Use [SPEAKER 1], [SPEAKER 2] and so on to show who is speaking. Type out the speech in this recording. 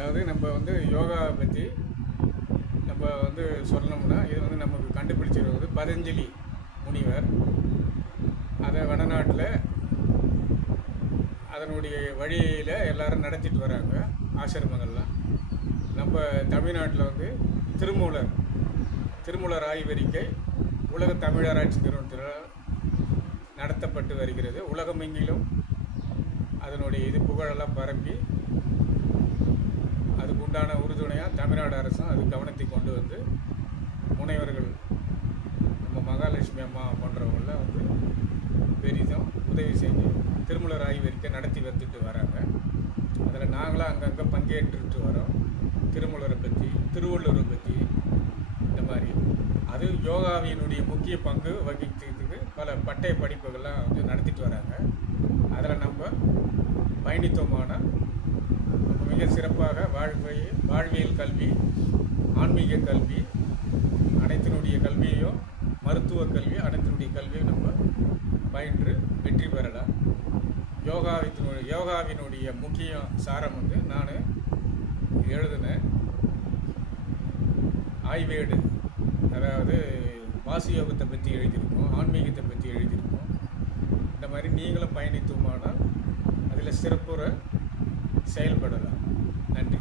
[SPEAKER 1] அதாவது நம்ம வந்து யோகா பற்றி நம்ம வந்து சொல்லணும்னா இது வந்து நமக்கு கண்டுபிடிச்சிருவது பதஞ்சலி முனிவர். அதை வடநாட்டில் அதனுடைய வழியில் எல்லாரும் நடத்திட்டு வராங்க ஆசிரமங்கள்லாம். நம்ம தமிழ்நாட்டில் வந்து திருமூலர் திருமூலர் ஆய்வறிக்கை உலக தமிழராட்சி நிறுவனத்தில் நடத்தப்பட்டு வருகிறது. உலகமெங்கிலும் அதனுடைய இது புகழெல்லாம் பரப்பி உண்டான உறுதுணையாக தமிழ்நாடு அரசும் அது கவனத்தை கொண்டு வந்து முனைவர்கள் நம்ம மகாலட்சுமி அம்மா போன்றவங்களாம் வந்து பெரிதும் உதவி செஞ்சு திருமலர் ஆய்வறிக்கை நடத்தி வந்துட்டு வராங்க. அதில் நாங்களாம் அங்கங்கே பங்கேற்றுட்டு வரோம். திருமலரை பற்றி திருவள்ளுவரை பற்றி இந்த மாதிரி. அது யோகாவினுடைய முக்கிய பங்கு வகிக்கிறதுக்கு பல பட்டய படிப்புகள்லாம் வந்து நடத்திட்டு வராங்க. அதில் நம்ம பயணித்தோமான மிக சிறப்பாக வாழ்வை வாழ்வியல் கல்வி ஆன்மீக கல்வி அனைத்தினுடைய கல்வியையும் மருத்துவ கல்வி அனைத்தினுடைய கல்வியும் நம்ம பயின்று வெற்றி பெறலாம். யோகாவினுடைய யோகாவினுடைய முக்கிய சாரம் வந்து நான் எழுதினேன். ஆய்வேடு அதாவது வாசி யோகத்தை பற்றி எழுதியிருக்கோம் ஆன்மீகத்தை பற்றி எழுதியிருக்கோம். இந்த மாதிரி நீங்களும் பயணித்தோமானால் அதில் சிறப்புற செயல்படலாம். நன்றி